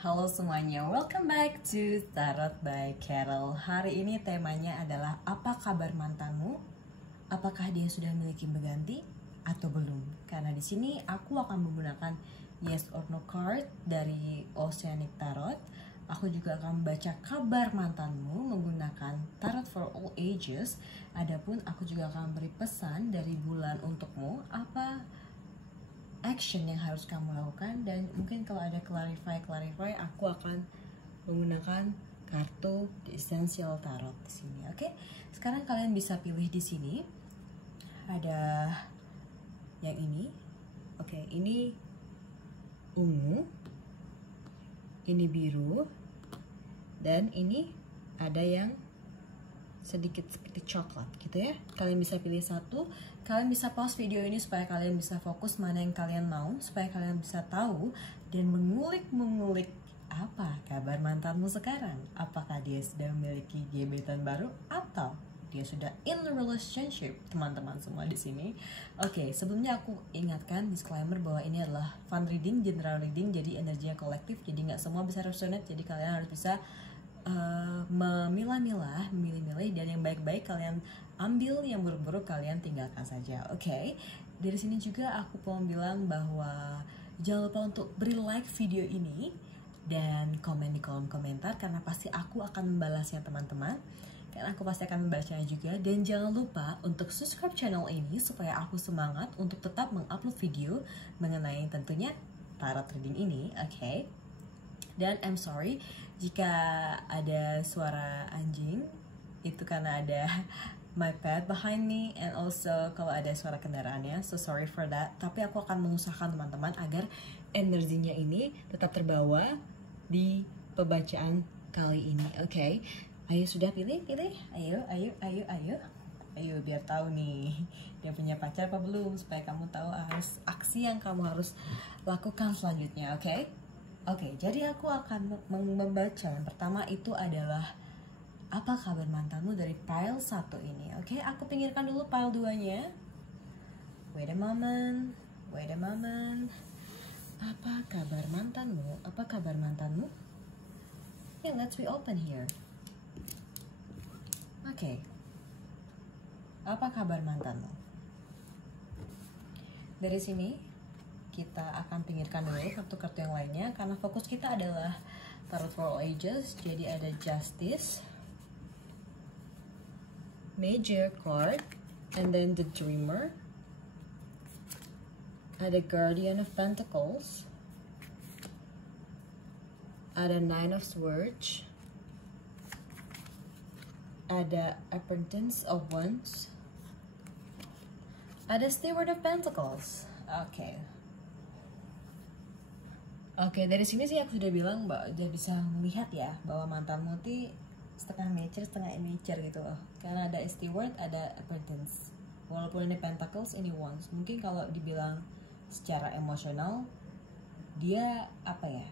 Halo semuanya, welcome back to Tarot by Carol. Hari ini temanya adalah apa kabar mantanmu? Apakah dia sudah memiliki pengganti atau belum? Karena di sini aku akan menggunakan yes or no card dari Oceanic Tarot. Aku juga akan membaca kabar mantanmu menggunakan Tarot for All Ages. Adapun aku juga akan beri pesan dari bulan untukmu apa action yang harus kamu lakukan, dan mungkin kalau ada clarify aku akan menggunakan kartu The Essential Tarot di sini. Oke, sekarang kalian bisa pilih di sini ada yang ini. Oke, ini ungu, ini biru, dan ini ada yang sedikit seperti coklat gitu ya. Kalian bisa pilih satu. Kalian bisa pause video ini supaya kalian bisa fokus mana yang kalian mau, supaya kalian bisa tahu dan mengulik apa kabar mantanmu sekarang. Apakah dia sudah memiliki gebetan baru atau dia sudah in a relationship, teman-teman semua di sini. Oke, sebelumnya aku ingatkan disclaimer bahwa ini adalah fun reading, general reading, jadi energinya kolektif, jadi nggak semua bisa resonate, jadi kalian harus bisa memilah-milah, memilih-milih, dan yang baik-baik kalian ambil, yang buruk-buruk kalian tinggalkan saja. Oke. Dari sini juga aku mau bilang bahwa jangan lupa untuk beri like video ini dan komen di kolom komentar, karena pasti aku akan membalasnya teman-teman, karena aku pasti akan membacanya juga. Dan jangan lupa untuk subscribe channel ini supaya aku semangat untuk tetap mengupload video mengenai tentunya tarot reading ini. Oke. Dan I'm sorry jika ada suara anjing, itu karena ada my pet behind me, and also kalau ada suara kendaraannya, so sorry for that. Tapi aku akan mengusahakan teman-teman agar energinya ini tetap terbawa di pembacaan kali ini. Oke. Ayo, sudah pilih? Ayo biar tahu nih dia punya pacar apa belum, supaya kamu tahu harus aksi yang kamu harus lakukan selanjutnya. Oke, jadi aku akan membaca yang pertama itu adalah apa kabar mantanmu dari pile 1 ini. Oke, aku pinggirkan dulu pile 2-nya. Wait a moment. Apa kabar mantanmu? Yeah, let's be open here. Oke. Apa kabar mantanmu? Dari sini kita akan pinggirkan dulu kartu-kartu yang lainnya, karena fokus kita adalah Tarot for All Ages. Jadi ada Justice, Major card, and then the Dreamer, ada Guardian of Pentacles, ada Nine of Swords, ada Apprentice of Wands, ada Steward of Pentacles. Oke, dari sini sih aku sudah bilang bahwa udah bisa melihat ya bahwa mantanmu tuh setengah mature, setengah immature gitu loh. Karena ada Steward, ada Apprentice. Walaupun ini Pentacles, ini Wands. Mungkin kalau dibilang secara emosional, dia apa ya?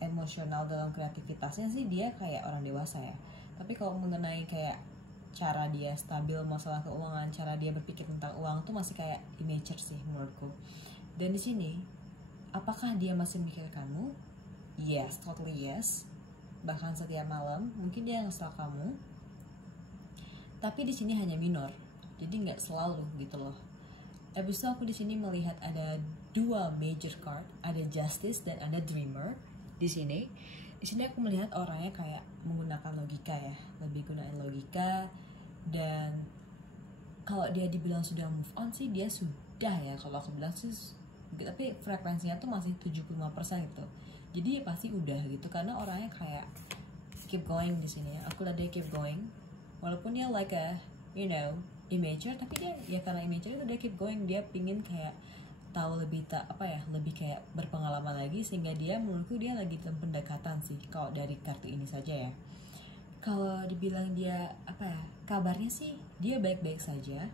Emosional dalam kreativitasnya sih dia kayak orang dewasa ya. Tapi kalau mengenai kayak cara dia stabil masalah keuangan, cara dia berpikir tentang uang tuh masih kayak immature sih menurutku. Dan di sini, apakah dia masih mikir kamu? Yes, totally yes. Bahkan setiap malam, mungkin dia ngesel kamu. Tapi di sini hanya minor, jadi nggak selalu gitu loh. Habis itu aku di sini melihat ada 2 major card, ada Justice dan ada Dreamer di sini. Di sini aku melihat orangnya kayak menggunakan logika ya, lebih gunain logika. Dan kalau dia dibilang sudah move on sih dia sudah ya, kalau aku bilang sih, tapi frekuensinya tuh masih 75% gitu. Jadi pasti udah gitu, karena orangnya kayak keep going di sini. Aku lihat dia keep going, walaupun dia like a immature, tapi dia ya karena immature itu dia keep going. Dia pingin kayak tahu lebih lebih kayak berpengalaman lagi, sehingga dia menurutku dia lagi dalam pendekatan sih kalau dari kartu ini saja ya. Kalau dibilang dia kabarnya sih dia baik-baik saja,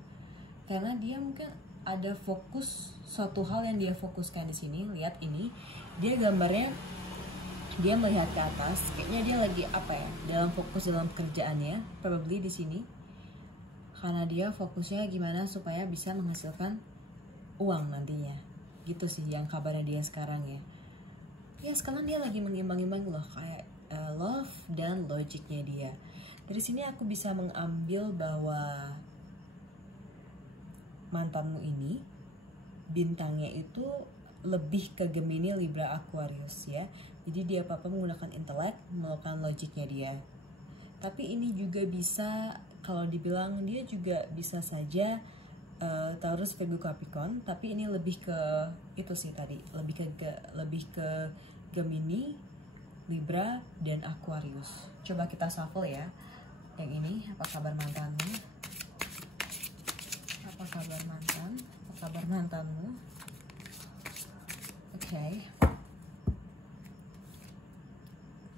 karena dia mungkin ada fokus suatu hal yang dia fokuskan di sini. Lihat ini, dia gambarnya dia melihat ke atas, kayaknya dia lagi dalam fokus dalam kerjaannya, probably di sini, karena dia fokusnya gimana supaya bisa menghasilkan uang nantinya, gitu sih yang kabarnya dia sekarang ya. Ya sekarang dia lagi mengimbang-imbang loh, kayak love dan logiknya dia. Dari sini aku bisa mengambil bahwa mantanmu ini bintangnya itu lebih ke Gemini, Libra, Aquarius ya. Jadi dia apa-apa menggunakan intelek, melakukan logiknya dia. Tapi ini juga bisa, kalau dibilang dia juga bisa saja Taurus, Virgo, Capricorn, tapi ini lebih ke itu sih tadi, lebih ke Gemini, Libra, dan Aquarius. Coba kita shuffle ya. Yang ini, apa kabar mantanmu? Apa kabar mantan? Apa kabar mantanmu? Okay.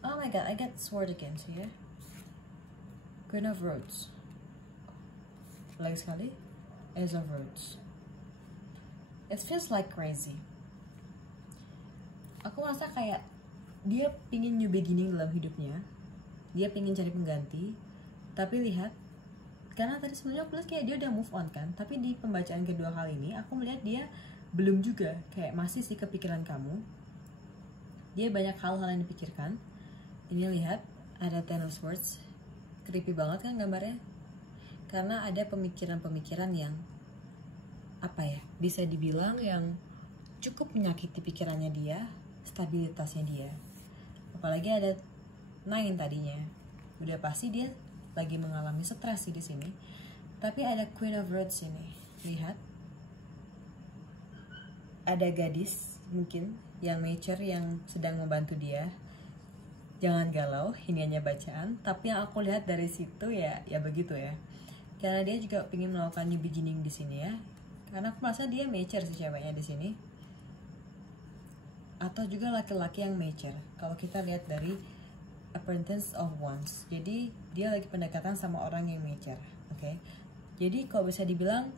Oh my god, I get sword again here. Queen of Roads. Lagi sekali. Ace of Roads. It feels like crazy. Aku merasa kayak dia pingin new beginning dalam hidupnya. Dia pingin cari pengganti. Tapi lihat, karena tadi sebenarnya aku lihat kayak dia udah move on kan. Tapi di pembacaan kedua kali ini aku melihat dia belum juga. Kayak masih sih kepikiran kamu. Dia banyak hal-hal yang dipikirkan. Ini lihat, ada Ten of Swords. Creepy banget kan gambarnya? Karena ada pemikiran-pemikiran yang apa ya, bisa dibilang yang cukup menyakiti pikirannya dia, stabilitasnya dia. Apalagi ada 9 tadinya, udah pasti dia lagi mengalami stres sih di sini. Tapi ada Queen of Roads ini, lihat, ada gadis mungkin yang mature yang sedang membantu dia. Jangan galau, ini hanya bacaan. Tapi yang aku lihat dari situ ya begitu ya. Karena dia juga ingin melakukan new beginning di sini ya. Karena aku merasa dia mature si ceweknya di sini. Atau juga laki-laki yang mature. Kalau kita lihat dari Apprentice of Wands. Jadi dia lagi pendekatan sama orang yang mature. Oke. Jadi kalau bisa dibilang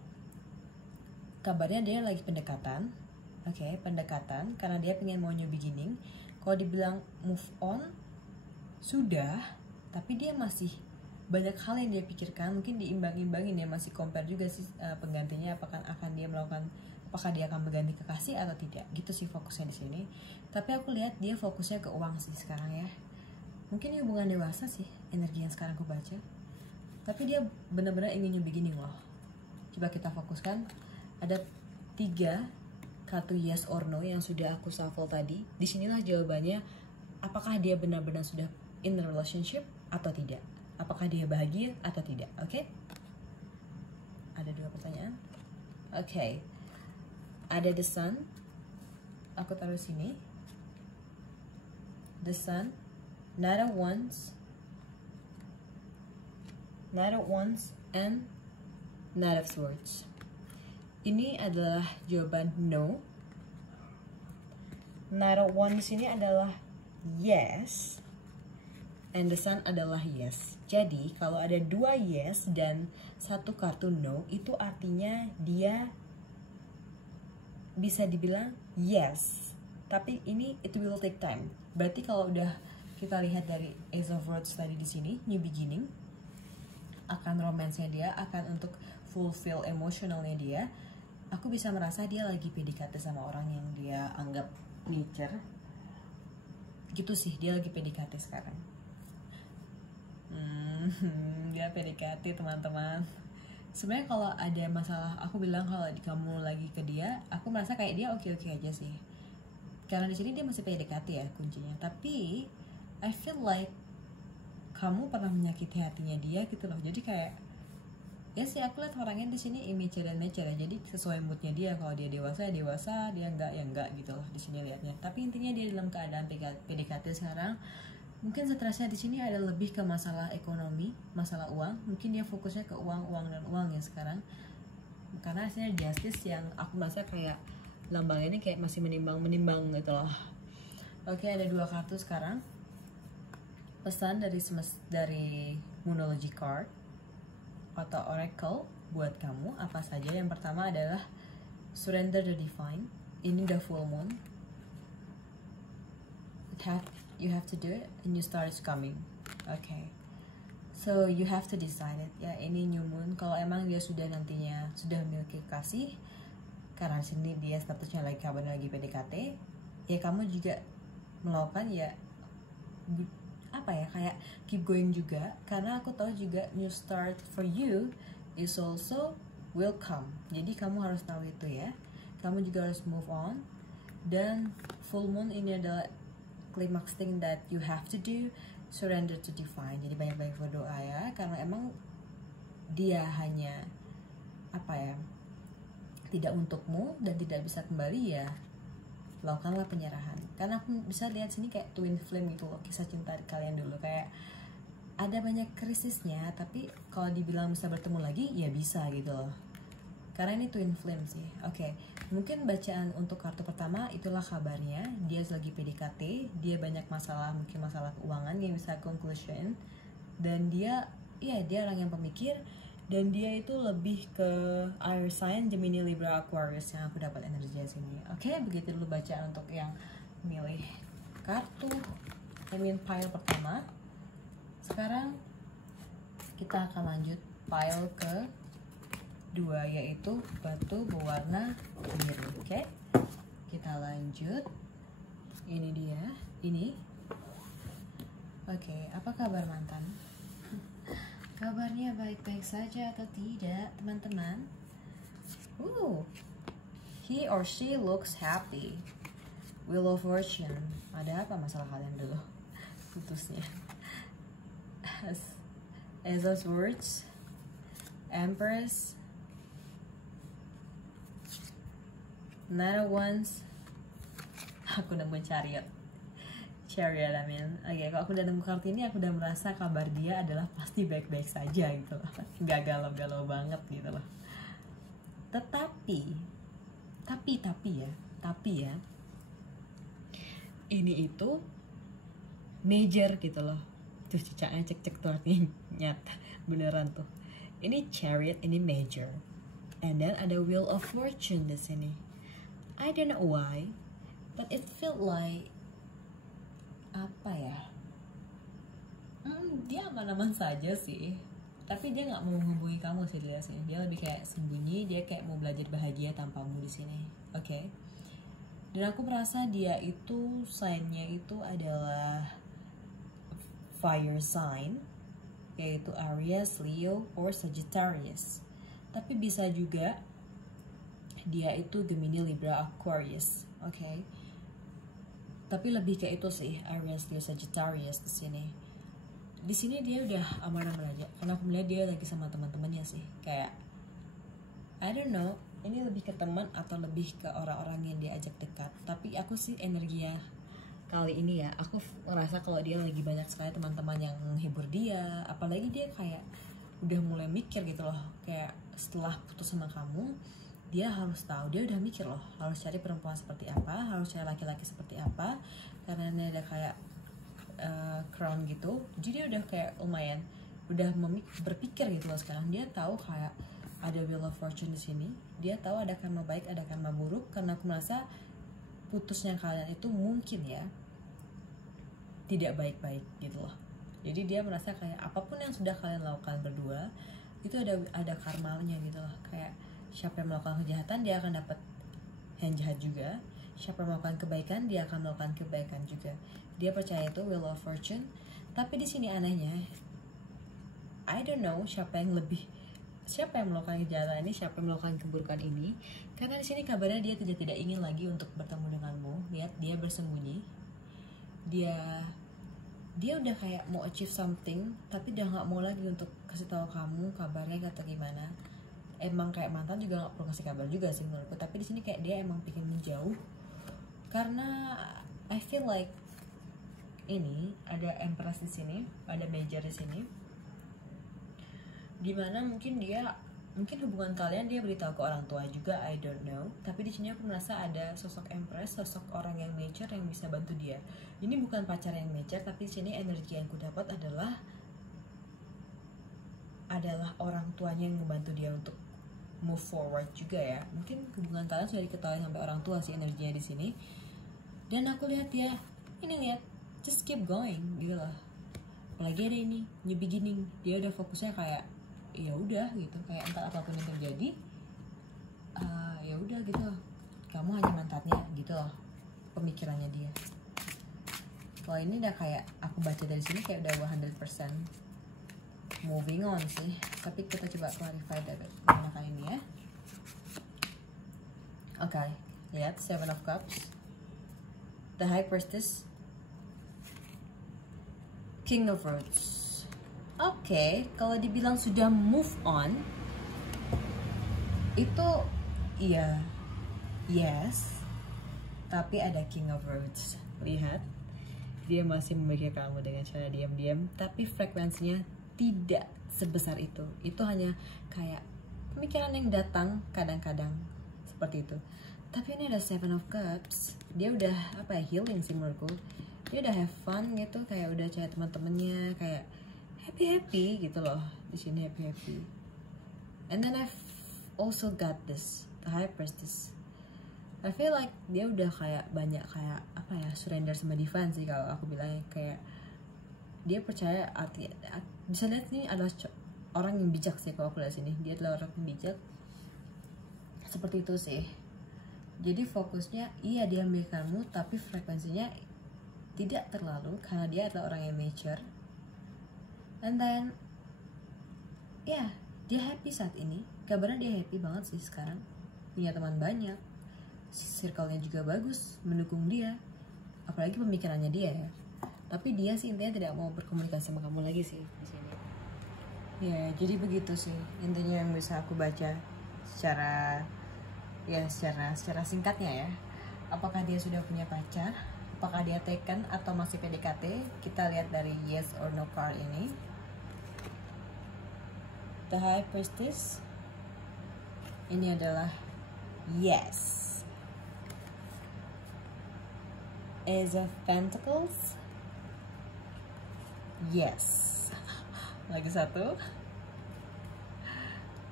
kabarnya dia lagi pendekatan. Oke, pendekatan karena dia pengen mau new beginning. Kalau dibilang move on, sudah, tapi dia masih banyak hal yang dia pikirkan, mungkin diimbang-imbangin ya, masih compare juga sih penggantinya, apakah dia akan mengganti kekasih atau tidak, gitu sih fokusnya di sini. Tapi aku lihat dia fokusnya ke uang sih sekarang ya. Mungkin ini hubungan dewasa sih energi yang sekarang aku baca. Tapi dia benar-benar ingin new beginning loh. Coba kita fokuskan. Ada 3 kartu yes or no yang sudah aku shuffle tadi. Disinilah jawabannya, apakah dia benar-benar sudah in a relationship atau tidak. Apakah dia bahagia atau tidak, oke? Ada 2 pertanyaan. Oke. Ada The Sun. Aku taruh sini. The Sun. Knight of Wands. Knight of Wands and Knight of Swords. Ini adalah jawaban no. Knight of Wands ini adalah yes. And the Sun adalah yes. Jadi kalau ada 2 yes dan 1 kartu no, itu artinya dia bisa dibilang yes. Tapi ini it will take time. Berarti kalau udah kita lihat dari Ace of Swords tadi di sini, new beginning, akan romansnya dia, akan untuk fulfill emotionalnya dia. Aku bisa merasa dia lagi PDKT sama orang yang dia anggap nature. Gitu sih, dia lagi PDKT sekarang. Dia PDKT teman-teman. Sebenarnya kalau ada masalah, aku bilang kalau kamu lagi ke dia, aku merasa kayak dia oke-oke aja sih. Karena di sini dia masih PDKT ya kuncinya. Tapi I feel like kamu pernah menyakiti hatinya dia gitu loh. Jadi kayak ya sih, aku lihat orangnya di sini immature dan mature ya. Jadi sesuai moodnya dia. Kalau dia dewasa, dia enggak ya enggak gitu loh di sini lihatnya. Tapi intinya dia dalam keadaan PDKT sekarang. Mungkin stresnya di sini ada lebih ke masalah ekonomi, masalah uang. Mungkin dia fokusnya ke uang dan uang ya sekarang. Karena hasilnya justice yang aku merasa kayak lambang ini kayak masih menimbang gitu loh. Oke, ada 2 kartu sekarang. Pesan dari Moonology card atau Oracle buat kamu apa saja. Yang pertama adalah Surrender the Divine. Ini the full moon. You have to do it, and new star is coming. Okay, so you have to decide it. Ya, ini new moon. Kalau emang dia sudah memiliki kasih, karena sini dia statusnya lagi PDKT, ya kamu juga melakukan ya apa ya, kayak keep going juga, karena aku tahu juga new start for you is also welcome. Jadi kamu harus tahu itu ya, kamu juga harus move on. Dan full moon ini adalah climax thing that you have to do, surrender to divine. Jadi banyak-banyak berdoa ya, karena emang dia hanya apa ya, tidak untukmu dan tidak bisa kembali ya, lakukanlah penyerahan. Karena aku bisa lihat sini kayak twin flame gitu loh, kisah cinta kalian dulu, kayak ada banyak krisisnya, tapi kalau dibilang bisa bertemu lagi ya bisa gitu loh, karena ini twin flame sih. Oke, mungkin bacaan untuk kartu pertama itulah kabarnya, dia lagi PDKT, dia banyak masalah, mungkin masalah keuangan yang bisa conclusion, dan dia orang yang pemikir, dan dia itu lebih ke air sign Gemini, Libra, Aquarius yang aku dapat energi di sini. Oke, begitu dulu bacaan untuk yang milih kartu pile pertama. Sekarang kita akan lanjut pile ke dua, yaitu batu berwarna biru. Oke, kita lanjut. Ini dia, ini. Oke, apa kabar mantan? Kabarnya baik-baik saja atau tidak, teman-teman? He or she looks happy. Wheel of Fortune. Ada apa masalah kalian dulu? Putusnya. As of Words, Empress, Knight of Wands. Aku nemu Chariot. Chariot, amin. Oke, kalau aku udah nemu kartu ini, aku udah merasa kabar dia adalah pasti baik-baik saja gitu loh. Gak galau-galau banget gitu loh. Tapi ya, ini itu major gitu loh. Tuh cicaknya cek tuh artinya nyata, beneran tuh. Ini Chariot, ini major. And then ada Wheel of Fortune di sini. I don't know why, but it felt like apa ya, dia aman-aman saja sih, tapi dia nggak mau menghubungi kamu sih dia sih. Dia lebih kayak sembunyi, dia kayak mau belajar bahagia tanpamu di sini. Oke. Dan aku merasa dia itu sign-nya itu adalah fire sign, yaitu Aries, Leo, or Sagittarius. Tapi bisa juga dia itu Gemini, Libra, Aquarius. Oke. Tapi lebih kayak itu sih, Aries, Leo, Sagittarius di sini. Di sini dia udah aman-aman aja, karena aku melihat dia lagi sama teman-temannya sih. Kayak I don't know, ini lebih ke teman atau lebih ke orang-orang yang diajak dekat. Tapi aku sih energinya kali ini ya, aku merasa kalau dia lagi banyak sekali teman-teman yang menghibur dia. Apalagi dia kayak udah mulai mikir gitu loh, kayak setelah putus sama kamu, dia harus tahu, dia udah mikir loh, harus cari perempuan seperti apa, harus cari laki-laki seperti apa, karena ini ada kayak crown gitu. Jadi dia udah kayak lumayan udah berpikir gitu loh. Sekarang dia tahu kayak ada Wheel of Fortune di sini, dia tahu ada karma baik, ada karma buruk. Karena aku merasa putusnya kalian itu mungkin ya tidak baik-baik gitu loh. Jadi dia merasa kayak apapun yang sudah kalian lakukan berdua itu ada karmanya gitu loh. Kayak siapa yang melakukan kejahatan, dia akan dapat yang jahat juga. Siapa yang melakukan kebaikan, dia akan melakukan kebaikan juga. Dia percaya itu Wheel of Fortune. Tapi di sini anehnya, I don't know siapa yang melakukan kejahatan ini, siapa yang melakukan keburukan ini. Karena di sini kabarnya dia tidak ingin lagi untuk bertemu denganmu. Lihat, dia bersembunyi. Dia udah kayak mau achieve something, tapi udah nggak mau lagi untuk kasih tahu kamu kabarnya kata gimana. Emang kayak mantan juga nggak perlu kasih kabar juga sih menurutku. Tapi di sini kayak dia emang pengen menjauh, karena I feel like ini ada Empress di sini, ada Major di sini, dimana mungkin hubungan kalian dia beritahu ke orang tua juga, I don't know. Tapi di sini aku merasa ada sosok Empress, sosok orang yang Major yang bisa bantu dia. Ini bukan pacar yang Major, tapi di sini energi yang ku dapat adalah orang tuanya yang membantu dia untuk move forward juga ya. Mungkin hubungan kalian sudah diketahui sampai orang tua sih energinya di sini. Dan aku lihat dia, just keep going gitu lah. Apalagi ada ini new beginning, dia udah fokusnya kayak ya udah gitu, kayak entah apapun yang terjadi, ya udah gitu, kamu hanya mantannya gitu loh, pemikirannya dia. Kalau ini udah kayak aku baca dari sini kayak udah 100% moving on sih. Tapi kita coba clarify dari menggunakan ini ya. Oke, lihat Seven of Cups, The High Priestess, King of Roads. Oke, kalau dibilang sudah move on, itu iya, yes. Tapi ada King of Roads. Lihat, dia masih memikir kamu dengan cara diam-diam, tapi frekuensinya tidak sebesar itu. Itu hanya kayak pemikiran yang datang kadang-kadang seperti itu. Tapi ini ada Seven of Cups, dia udah apa ya, healing sih menurutku. Dia udah have fun gitu, kayak udah cari teman-temannya, kayak happy gitu loh. Di sini happy. And then I've also got this, the High Priestess. I feel like dia udah kayak banyak kayak apa ya, surrender sama divine sih kalau aku bilang. Kayak dia percaya bisa lihat ini adalah orang yang bijak sih kalau aku lihat sini. Dia adalah orang yang bijak. Seperti itu sih. Jadi fokusnya iya dia memikirkanmu, tapi frekuensinya tidak terlalu karena dia adalah orang yang mature. And then ya, dia happy saat ini. Kabarnya dia happy banget sih sekarang. Punya teman banyak. Circle-nya juga bagus, mendukung dia. Apalagi pemikirannya dia ya. Tapi dia sih intinya tidak mau berkomunikasi sama kamu lagi sih di sini. Ya, jadi begitu sih intinya yang bisa aku baca secara singkatnya ya. Apakah dia sudah punya pacar? Apakah dia taken atau masih PDKT? Kita lihat dari yes or no card ini. The High Priestess. Ini adalah yes. Ace of Pentacles. Yes. Lagi satu.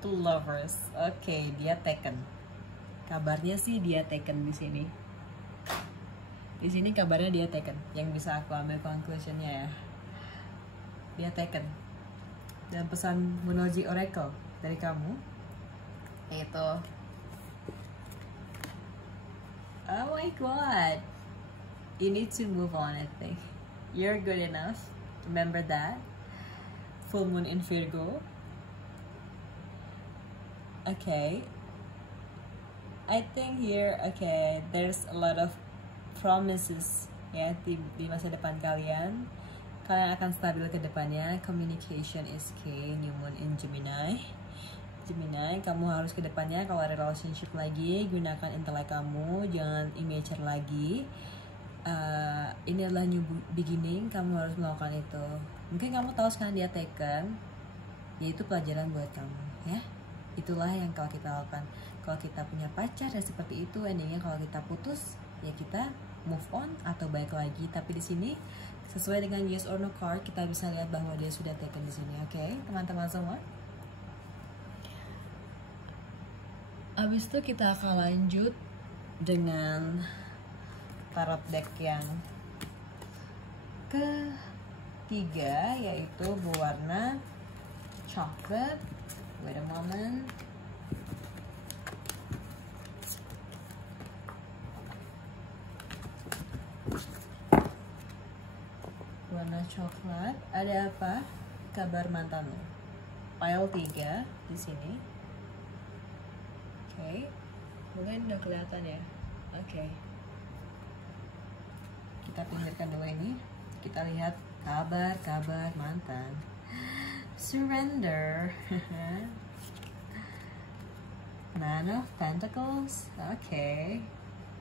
Two Lovers. Oke, dia taken. Kabarnya sih dia taken di sini. Di sini kabarnya dia taken. Yang bisa aku ambil conclusionnya ya. Dia taken. Dan pesan Monoji Oracle dari kamu yaitu, oh my god, you need to move on. I think you're good enough. Remember that. Full moon in Virgo. Okay, I think here, okay, there's a lot of promises ya di masa depan kalian. Kalian akan stabil ke depannya. Communication is key. New moon in Gemini. Gemini, kamu harus ke depannya. Kalau ada relationship lagi, gunakan intelek kamu, jangan immature lagi. Ini adalah new beginning, kamu harus melakukan itu. Mungkin kamu tahu sekarang dia taken, ya itu pelajaran buat kamu ya. Itulah yang kalau kita lakukan. Kalau kita punya pacar ya seperti itu endingnya. Kalau kita putus ya kita move on atau baik lagi. Tapi di sini sesuai dengan yes or no card, kita bisa lihat bahwa dia sudah taken di sini. Oke, teman-teman semua. Abis itu kita akan lanjut dengan tarot deck yang ketiga, yaitu berwarna coklat. Wait a moment. Warna coklat. Ada apa? Kabar mantanmu. Pile 3 di sini. Oke. Mungkin udah kelihatan ya. Oke. Kita pinggirkan dulu ini. Kita lihat kabar mantan. Surrender. Man of Pentacles. Oke.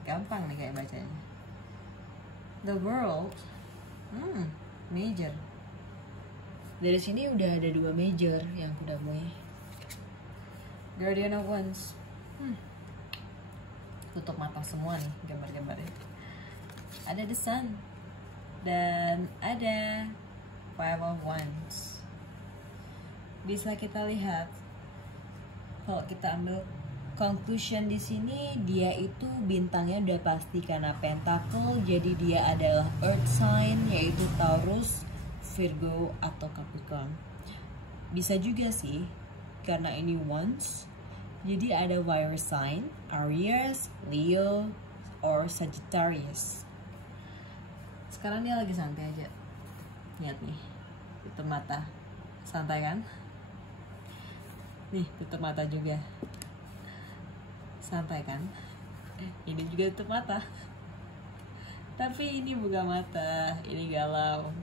Gampang nih kayak bacanya. The World. Major. Dari sini udah ada 2 major yang aku damai. Guardian of Wands. Tutup mata semua nih gambar-gambarnya. Ada The Sun. Dan ada Five of Wands. Bisa kita lihat, kalau kita ambil conclusion di sini, dia itu bintangnya udah pasti karena Pentacle, jadi dia adalah Earth sign, yaitu Taurus, Virgo atau Capricorn. Bisa juga sih karena ini Wands, jadi ada fire sign, Aries, Leo, or Sagittarius. sekarang dia lagi santai aja. Lihat nih, tutup mata, santai kan? Nih, tutup mata juga, santai kan? Ini juga tutup mata, tapi ini buka mata, ini galau.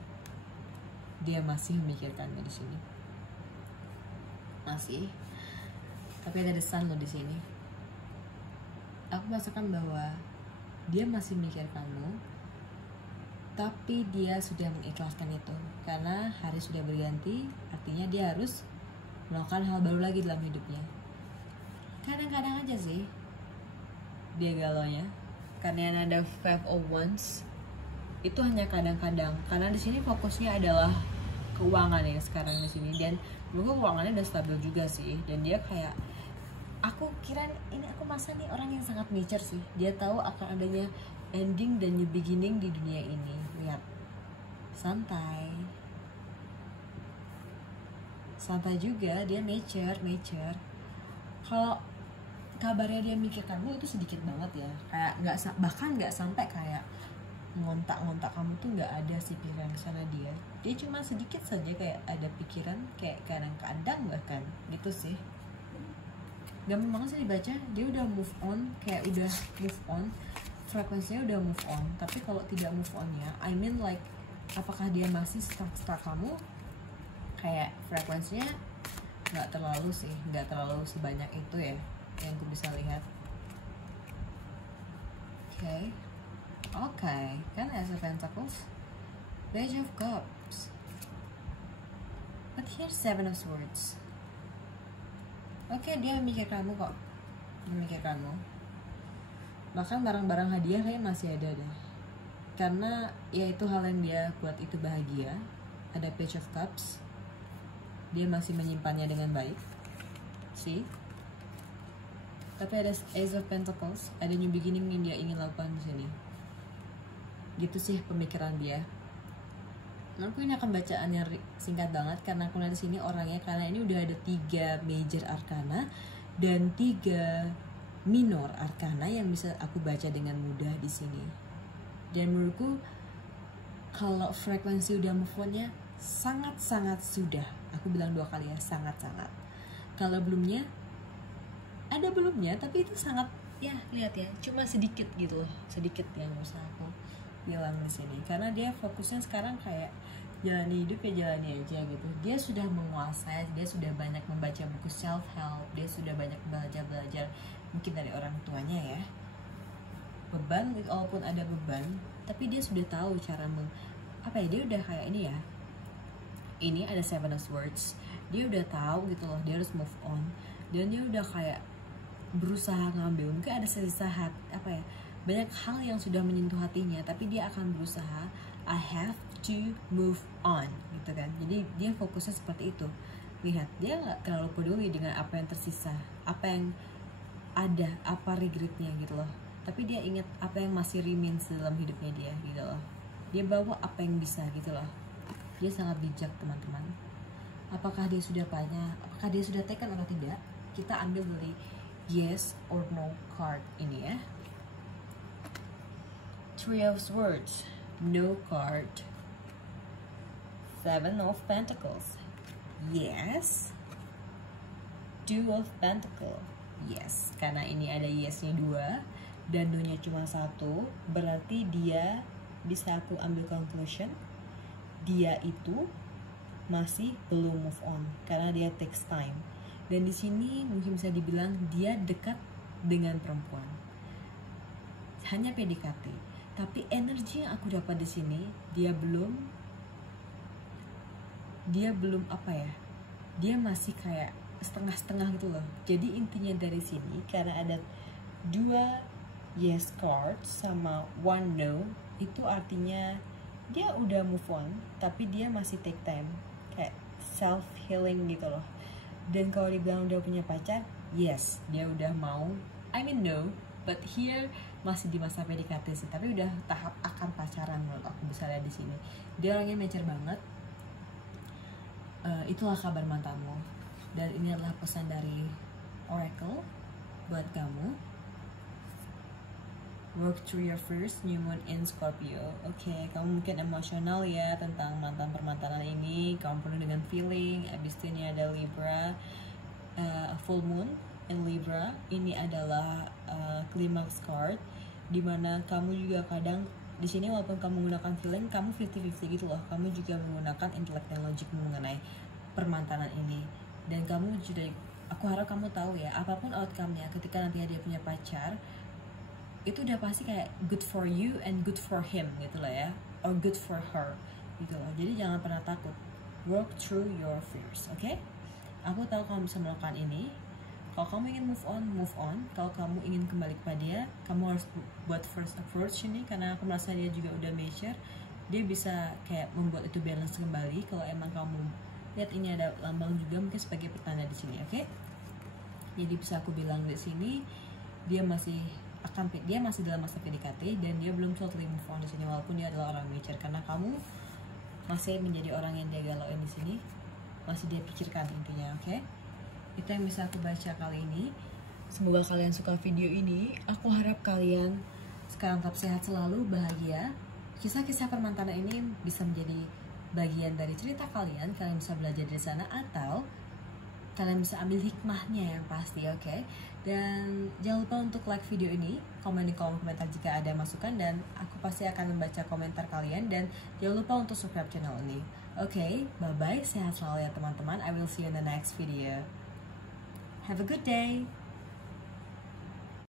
Dia masih memikirkannya di sini, masih. Tapi ada desan lo di sini. Aku merasakan bahwa dia masih mikir kamu, tapi dia sudah mengikhlaskan itu karena hari sudah berganti. Artinya dia harus melakukan hal baru lagi dalam hidupnya. Kadang-kadang aja sih dia galaunya karena yang ada Five of Wands itu hanya kadang-kadang, karena di sini fokusnya adalah keuangan ya sekarang di sini, dan menurutku keuangannya udah stabil juga sih. Dan dia kayak, aku kira ini aku masa nih orang yang sangat mature sih, dia tahu akan adanya ending dan new beginning di dunia ini. Lihat, santai juga, dia mature. Kalau kabarnya dia mikir kamu itu sedikit banget ya, kayak bahkan nggak sampai kayak ngontak kamu tuh, nggak ada sih pikiran sana dia cuma sedikit saja kayak ada pikiran, kayak kadang-kadang bahkan gitu sih. Gampang banget sih dibaca, dia udah move on, kayak udah move on, frekuensinya udah move on. Tapi kalau tidak move on ya, I mean like, apakah dia masih stuck kamu, kayak frekuensinya nggak terlalu sebanyak itu ya yang aku bisa lihat. Oke, kan Ace of Pentacles, Page of Cups, but here's Seven of Swords. Oke, dia mikir kamu kok, bahkan barang-barang hadiah kayak masih ada deh, karena ya itu hal yang dia buat itu bahagia. Ada Page of Cups, dia masih menyimpannya dengan baik sih. Tapi ada Ace of Pentacles, ada new beginning yang dia ingin lakukan di sini. Gitu sih pemikiran dia. Aku ini akan bacaan yang singkat banget karena aku lihat di sini orangnya, karena ini udah ada 3 major arcana dan 3 minor arcana yang bisa aku baca dengan mudah di sini. Dan menurutku kalau frekuensi udah move on-nya sangat-sangat sudah. Aku bilang 2 kali ya, sangat-sangat. Kalau belumnya, ada belumnya, tapi itu sangat, ya lihat ya, cuma sedikit gitu loh, sedikit yang usah aku bilang di sini. Karena dia fokusnya sekarang kayak jalani hidup ya, jalani aja gitu. Dia sudah menguasai, dia sudah banyak membaca buku self help, dia sudah banyak belajar mungkin dari orang tuanya ya. Beban, walaupun ada beban, tapi dia sudah tahu cara dia udah kayak ini ya. Ini ada Seven of Swords, dia udah tahu gitu loh, dia harus move on, dan dia udah kayak berusaha ngambil, mungkin ada sisa banyak hal yang sudah menyentuh hatinya, tapi dia akan berusaha, I have to move on gitu kan. Jadi dia fokusnya seperti itu. Lihat, dia nggak terlalu peduli dengan apa yang tersisa, apa yang ada, apa regretnya gitu loh, tapi dia ingat apa yang masih remains dalam hidupnya dia gitu loh. Dia bawa apa yang bisa gitu loh. Dia sangat bijak teman-teman. Apakah dia sudah taken atau tidak, kita ambil dari yes or no card ini ya. Three of Swords, no card. Seven of Pentacles, yes. Two of Pentacles, yes. Karena ini ada yesnya 2 dan no-nya cuma 1, berarti dia bisa aku ambil conclusion, dia itu masih belum move on karena dia takes time. Dan di sini mungkin bisa dibilang dia dekat dengan perempuan, hanya PDKT, tapi energi yang aku dapat di sini dia belum dia masih kayak setengah-setengah gitu loh. Jadi intinya dari sini, karena ada 2 yes card sama 1 no, itu artinya dia udah move on tapi dia masih take time, kayak self healing gitu loh. Dan kalau dibilang udah punya pacar, yes, dia udah mau, I mean no, but here masih di masa PDKT sih, tapi udah tahap akan pacaran menurut aku bisa lihat di sini. Dia orangnya mature banget. Itulah kabar mantanmu, dan ini adalah pesan dari Oracle buat kamu. work through your first new moon in Scorpio. Oke, kamu mungkin emosional ya tentang mantan permantanan ini. Kamu penuh dengan feeling. Abis itu ini ada Libra, full moon in Libra. Ini adalah climax card, dimana kamu juga kadang di sini walaupun kamu menggunakan feeling, kamu 50-50 gitu loh. Kamu juga menggunakan intelek dan logik mengenai permantanan ini. Dan kamu juga, aku harap kamu tahu ya, apapun outcome-nya ketika nanti dia punya pacar, itu udah pasti kayak good for you and good for him gitu lah ya, or good for her gitu loh. Jadi jangan pernah takut, work through your fears, oke? Aku tahu kamu bisa melakukan ini. Kalau kamu ingin move on. Kalau kamu ingin kembali kepada dia, kamu harus buat first approach ini, karena aku merasa dia juga udah mature. Dia bisa kayak membuat itu balance kembali. Kalau emang kamu lihat ini ada lambang juga mungkin sebagai petanda di sini, oke? Jadi bisa aku bilang di sini dia masih dalam masa PDKT dan dia belum totally move on di sini, walaupun dia adalah orang mature, karena kamu masih menjadi orang yang dia galauin di sini, masih dia pikirkan intinya, oke? Itu yang bisa aku baca kali ini. Semoga kalian suka video ini. Aku harap kalian sekarang tetap sehat selalu, bahagia. Kisah-kisah permantanan ini bisa menjadi bagian dari cerita kalian bisa belajar dari sana, atau kalian bisa ambil hikmahnya yang pasti, oke? Dan jangan lupa untuk like video ini, komen di kolom komentar jika ada masukan, dan aku pasti akan membaca komentar kalian. Dan jangan lupa untuk subscribe channel ini, oke? Bye bye, sehat selalu ya teman-teman. I will see you in the next video. Have a good day.